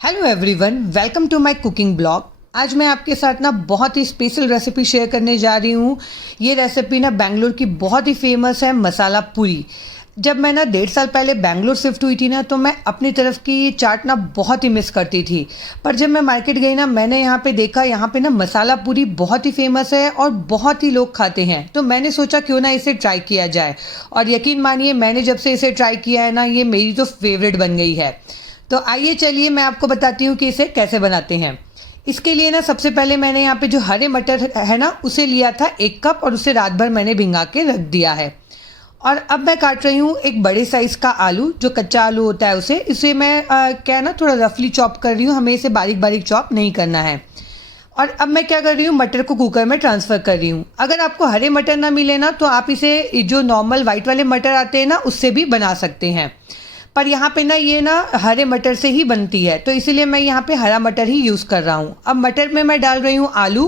Hello everyone, welcome to my cooking blog. आज मैं आपके साथ ना बहुत ही स्पेशल रेसिपी शेयर करने जा रही हूँ। ये रेसिपी ना बेंगलोर की बहुत ही फेमस है, मसाला पूरी। जब मैं ना 1.5 साल पहले बेंगलोर शिफ्ट हुई थी ना, तो मैं अपनी तरफ की चाट ना बहुत ही मिस करती थी। पर जब मैं मार्केट गई ना, मैंने यहाँ पे देखा, यहाँ पे ना मसाला पूरी बहुत ही फेमस है और बहुत ही लोग खाते हैं। तो मैंने सोचा क्यों ना इसे ट्राई किया जाए, और यकीन मानिए मैंने जब से इसे ट्राई किया है ना, ये मेरी तो फेवरेट बन गई है। तो आइए चलिए मैं आपको बताती हूँ कि इसे कैसे बनाते हैं। इसके लिए ना सबसे पहले मैंने यहाँ पे जो हरे मटर है ना, उसे लिया था 1 कप, और उसे रात भर मैंने भिंगा के रख दिया है। और अब मैं काट रही हूँ एक बड़े साइज़ का आलू, जो कच्चा आलू होता है इसे मैं क्या ना थोड़ा रफली चॉप कर रही हूँ। हमें इसे बारीक बारीक चॉप नहीं करना है। और अब मैं क्या कर रही हूँ, मटर को कुकर में ट्रांसफ़र कर रही हूँ। अगर आपको हरे मटर ना मिले ना, तो आप इसे जो नॉर्मल वाइट वाले मटर आते हैं ना, उससे भी बना सकते हैं। पर यहाँ पे ना ये ना हरे मटर से ही बनती है, तो इसीलिए मैं यहाँ पे हरा मटर ही यूज़ कर रहा हूँ। अब मटर में मैं डाल रही हूँ आलू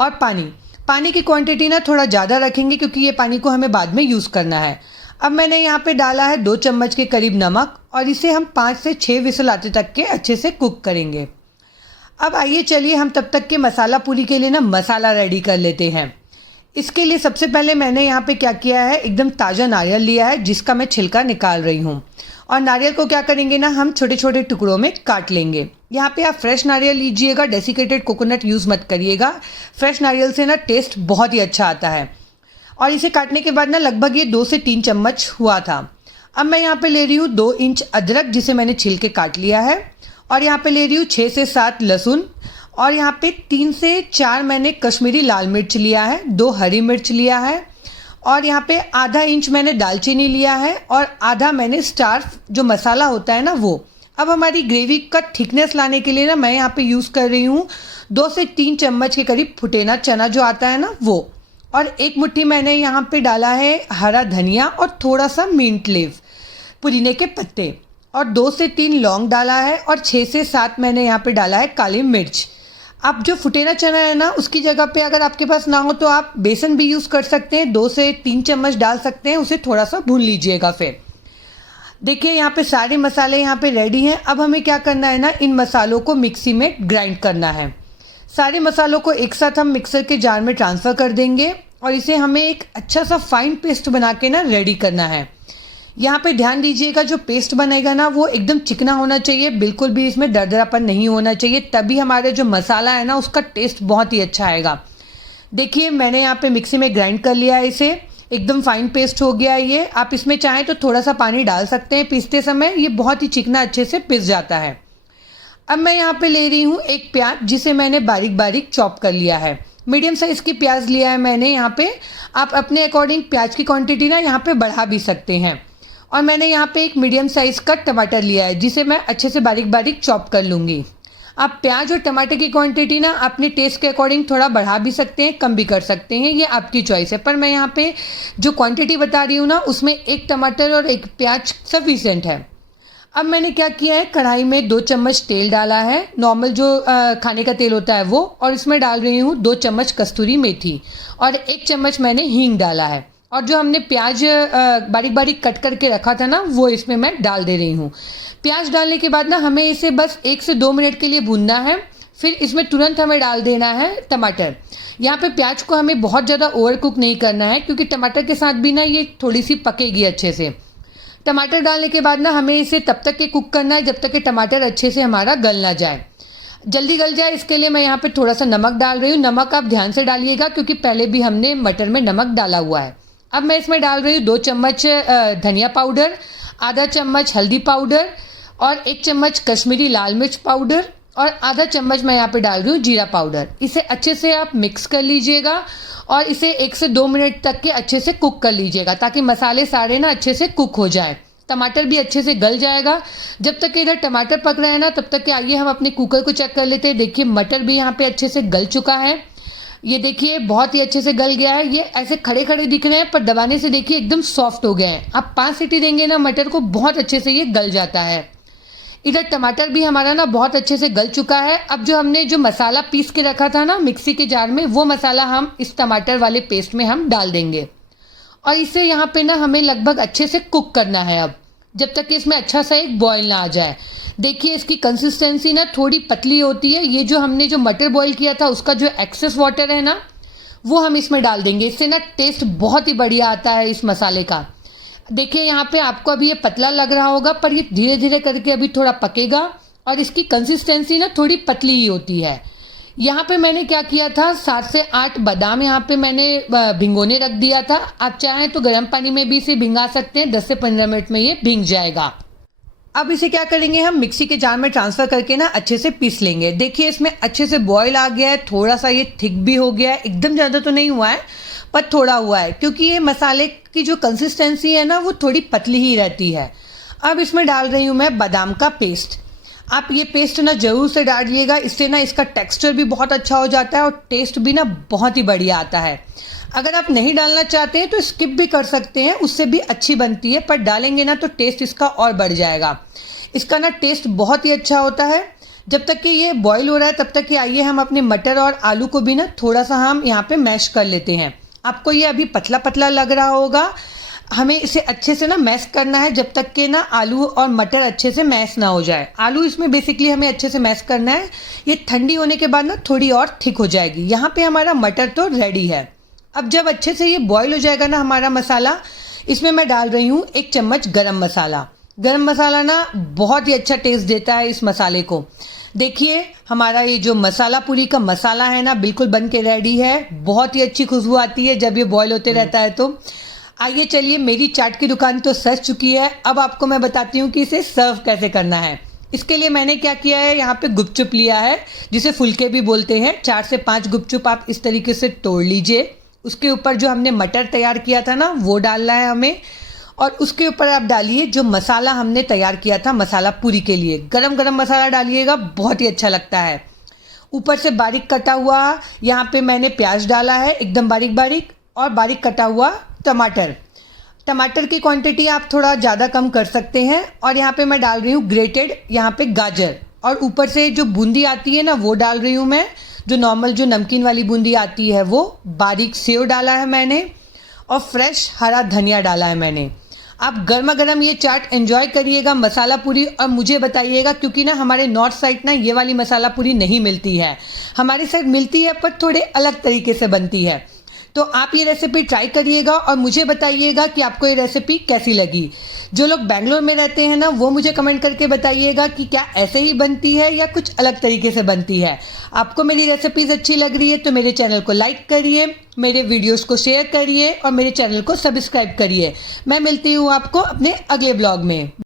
और पानी की क्वांटिटी ना थोड़ा ज़्यादा रखेंगे, क्योंकि ये पानी को हमें बाद में यूज़ करना है। अब मैंने यहाँ पे डाला है 2 चम्मच के करीब नमक, और इसे हम 5 से 6 विसल आते तक के अच्छे से कुक करेंगे। अब आइए चलिए हम तब तक के मसाला पूरी के लिए ना मसाला रेडी कर लेते हैं। इसके लिए सबसे पहले मैंने यहाँ पे क्या किया है, एकदम ताज़ा नारियल लिया है, जिसका मैं छिलका निकाल रही हूँ। और नारियल को क्या करेंगे ना, हम छोटे छोटे टुकड़ों में काट लेंगे। यहाँ पे आप फ्रेश नारियल लीजिएगा, डेसिकेटेड कोकोनट यूज़ मत करिएगा। फ्रेश नारियल से ना टेस्ट बहुत ही अच्छा आता है। और इसे काटने के बाद ना लगभग ये 2 से 3 चम्मच हुआ था। अब मैं यहाँ पे ले रही हूँ 2 इंच अदरक, जिसे मैंने छिल के काट लिया है। और यहाँ पे ले रही हूँ 6 से 7 लहसुन। और यहाँ पे 3 से 4 मैंने कश्मीरी लाल मिर्च लिया है, 2 हरी मिर्च लिया है। और यहाँ पे आधा इंच मैंने दालचीनी लिया है, और आधा मैंने स्टार जो मसाला होता है ना वो। अब हमारी ग्रेवी का थिकनेस लाने के लिए ना मैं यहाँ पे यूज़ कर रही हूँ 2 से 3 चम्मच के करीब फुटेना चना जो आता है ना वो। और 1 मुट्ठी मैंने यहाँ पे डाला है हरा धनिया, और थोड़ा सा मिंट लीव, पुदीने के पत्ते। और 2 से 3 लौंग डाला है, और 6 से 7 मैंने यहाँ पे डाला है काली मिर्च। आप जो फुटेना चना है ना, उसकी जगह पे अगर आपके पास ना हो तो आप बेसन भी यूज़ कर सकते हैं। 2 से 3 चम्मच डाल सकते हैं, उसे थोड़ा सा भून लीजिएगा। फिर देखिए यहाँ पे सारे मसाले यहाँ पे रेडी हैं। अब हमें क्या करना है ना, इन मसालों को मिक्सी में ग्राइंड करना है। सारे मसालों को एक साथ हम मिक्सर के जार में ट्रांसफ़र कर देंगे, और इसे हमें एक अच्छा सा फाइन पेस्ट बना के ना रेडी करना है। यहाँ पे ध्यान दीजिएगा, जो पेस्ट बनेगा ना वो एकदम चिकना होना चाहिए, बिल्कुल भी इसमें दरदरापन नहीं होना चाहिए, तभी हमारे जो मसाला है ना उसका टेस्ट बहुत ही अच्छा आएगा। देखिए मैंने यहाँ पे मिक्सी में ग्राइंड कर लिया है, इसे एकदम फाइन पेस्ट हो गया है ये। आप इसमें चाहें तो थोड़ा सा पानी डाल सकते हैं पीसते समय, ये बहुत ही चिकना अच्छे से पिस जाता है। अब मैं यहाँ पे ले रही हूँ एक प्याज, जिसे मैंने बारीक बारीक चॉप कर लिया है। मीडियम साइज़ की प्याज लिया है मैंने यहाँ पे। आप अपने अकॉर्डिंग प्याज की क्वांटिटी ना यहाँ पे बढ़ा भी सकते हैं। और मैंने यहाँ पे एक मीडियम साइज़ का टमाटर लिया है, जिसे मैं अच्छे से बारीक बारीक चॉप कर लूँगी। आप प्याज और टमाटर की क्वांटिटी ना अपने टेस्ट के अकॉर्डिंग थोड़ा बढ़ा भी सकते हैं, कम भी कर सकते हैं, ये आपकी चॉइस है। पर मैं यहाँ पे जो क्वांटिटी बता रही हूँ ना, उसमें 1 टमाटर और 1 प्याज सफिशिएंट है। अब मैंने क्या किया है, कढ़ाई में 2 चम्मच तेल डाला है, नॉर्मल जो खाने का तेल होता है वो। और इसमें डाल रही हूँ 2 चम्मच कस्तूरी मेथी, और 1 चम्मच मैंने हींग डाला है। और जो हमने प्याज बारीक बारीक कट करके रखा था ना, वो इसमें मैं डाल दे रही हूँ। प्याज डालने के बाद ना हमें इसे बस 1 से 2 मिनट के लिए भूनना है। फिर इसमें तुरंत हमें डाल देना है टमाटर। यहाँ पे प्याज को हमें बहुत ज़्यादा ओवर कुक नहीं करना है, क्योंकि टमाटर के साथ भी ना ये थोड़ी सी पकेगी अच्छे से। टमाटर डालने के बाद ना हमें इसे तब तक के कुक करना है जब तक कि टमाटर अच्छे से हमारा गल ना जाए, जल्दी गल जाए। इसके लिए मैं यहाँ पे थोड़ा सा नमक डाल रही हूँ। नमक आप ध्यान से डालिएगा, क्योंकि पहले भी हमने मटर में नमक डाला हुआ है। अब मैं इसमें डाल रही हूँ 2 चम्मच धनिया पाउडर, आधा चम्मच हल्दी पाउडर, और 1 चम्मच कश्मीरी लाल मिर्च पाउडर, और आधा चम्मच मैं यहाँ पे डाल रही हूँ जीरा पाउडर। इसे अच्छे से आप मिक्स कर लीजिएगा, और इसे 1 से 2 मिनट तक के अच्छे से कुक कर लीजिएगा, ताकि मसाले सारे ना अच्छे से कुक हो जाएं। टमाटर भी अच्छे से गल जाएगा। जब तक इधर टमाटर पक रहे हैं ना, तब तक के आइए हम अपने कुकर को चेक कर लेते हैं। देखिए मटर भी यहाँ पे अच्छे से गल चुका है। ये देखिए बहुत ही अच्छे से गल गया है। ये ऐसे खड़े खड़े दिख रहे हैं, पर दबाने से देखिए एकदम सॉफ्ट हो गए हैं। आप 5 सीटी देंगे ना मटर को, बहुत अच्छे से ये गल जाता है। इधर टमाटर भी हमारा ना बहुत अच्छे से गल चुका है। अब जो हमने जो मसाला पीस के रखा था ना मिक्सी के जार में, वो मसाला हम इस टमाटर वाले पेस्ट में हम डाल देंगे, और इसे यहाँ पे ना हमें लगभग अच्छे से कुक करना है। अब जब तक कि इसमें अच्छा सा एक बॉईल ना आ जाए। देखिए इसकी कंसिस्टेंसी ना थोड़ी पतली होती है। ये जो हमने जो मटर बॉईल किया था उसका जो एक्सेस वाटर है ना वो हम इसमें डाल देंगे। इससे ना टेस्ट बहुत ही बढ़िया आता है इस मसाले का। देखिए यहाँ पे आपको अभी ये पतला लग रहा होगा, पर ये धीरे धीरे करके अभी थोड़ा पकेगा और इसकी कंसिस्टेंसी ना थोड़ी पतली ही होती है। यहाँ पे मैंने क्या किया था, 7 से 8 बादाम यहाँ पे मैंने भिगोने रख दिया था। आप चाहें तो गर्म पानी में भी इसे भिंगा सकते हैं, 10 से 15 मिनट में ये भीग जाएगा। अब इसे क्या करेंगे, हम मिक्सी के जार में ट्रांसफ़र करके ना अच्छे से पीस लेंगे। देखिए इसमें अच्छे से बॉईल आ गया है, थोड़ा सा ये थिक भी हो गया है, एकदम ज़्यादा तो नहीं हुआ है पर थोड़ा हुआ है, क्योंकि ये मसाले की जो कंसिस्टेंसी है ना वो थोड़ी पतली ही रहती है। अब इसमें डाल रही हूँ मैं बादाम का पेस्ट। आप ये पेस्ट ना ज़रूर से डालिएगा, इससे ना इसका टेक्स्चर भी बहुत अच्छा हो जाता है और टेस्ट भी ना बहुत ही बढ़िया आता है। अगर आप नहीं डालना चाहते हैं तो स्किप भी कर सकते हैं, उससे भी अच्छी बनती है, पर डालेंगे ना तो टेस्ट इसका और बढ़ जाएगा। इसका ना टेस्ट बहुत ही अच्छा होता है। जब तक कि ये बॉईल हो रहा है तब तक कि आइए हम अपने मटर और आलू को भी ना थोड़ा सा हम यहाँ पे मैश कर लेते हैं। आपको ये अभी पतला पतला लग रहा होगा, हमें इसे अच्छे से ना मैश करना है जब तक कि ना आलू और मटर अच्छे से मैश ना हो जाए। आलू इसमें बेसिकली हमें अच्छे से मैश करना है। ये ठंडी होने के बाद ना थोड़ी और थिक हो जाएगी। यहाँ पे हमारा मटर तो रेडी है। अब जब अच्छे से ये बॉईल हो जाएगा ना हमारा मसाला, इसमें मैं डाल रही हूँ 1 चम्मच गरम मसाला। गरम मसाला ना बहुत ही अच्छा टेस्ट देता है इस मसाले को। देखिए हमारा ये जो मसाला पूरी का मसाला है ना बिल्कुल बन के रेडी है। बहुत ही अच्छी खुशबू आती है जब ये बॉईल होते रहता है। तो आइए चलिए, मेरी चाट की दुकान तो सज चुकी है, अब आपको मैं बताती हूँ कि इसे सर्व कैसे करना है। इसके लिए मैंने क्या किया है, यहाँ पे गुपचुप लिया है जिसे फुलके भी बोलते हैं। 4 से 5 गुपचुप आप इस तरीके से तोड़ लीजिए। उसके ऊपर जो हमने मटर तैयार किया था ना वो डालना है हमें, और उसके ऊपर आप डालिए जो मसाला हमने तैयार किया था मसाला पूरी के लिए। गरम गरम मसाला डालिएगा, बहुत ही अच्छा लगता है। ऊपर से बारीक कटा हुआ यहाँ पे मैंने प्याज डाला है एकदम बारीक बारीक, और बारीक कटा हुआ टमाटर। टमाटर की क्वांटिटी आप थोड़ा ज़्यादा कम कर सकते हैं। और यहाँ पे मैं डाल रही हूँ ग्रेटेड यहाँ पे गाजर, और ऊपर से जो बूंदी आती है ना वो डाल रही हूँ मैं, जो नॉर्मल जो नमकीन वाली बूंदी आती है वो। बारीक सेव डाला है मैंने, और फ्रेश हरा धनिया डाला है मैंने। आप गर्मा गर्म ये चाट एंजॉय करिएगा मसाला पूरी, और मुझे बताइएगा, क्योंकि ना हमारे नॉर्थ साइड ना ये वाली मसाला पूरी नहीं मिलती है। हमारे साइड मिलती है पर थोड़े अलग तरीके से बनती है। तो आप ये रेसिपी ट्राई करिएगा और मुझे बताइएगा कि आपको ये रेसिपी कैसी लगी। जो लोग बेंगलोर में रहते हैं ना वो मुझे कमेंट करके बताइएगा कि क्या ऐसे ही बनती है या कुछ अलग तरीके से बनती है। आपको मेरी रेसिपीज़ अच्छी लग रही है तो मेरे चैनल को लाइक करिए, मेरे वीडियोस को शेयर करिए और मेरे चैनल को सब्सक्राइब करिए। मैं मिलती हूँ आपको अपने अगले ब्लॉग में।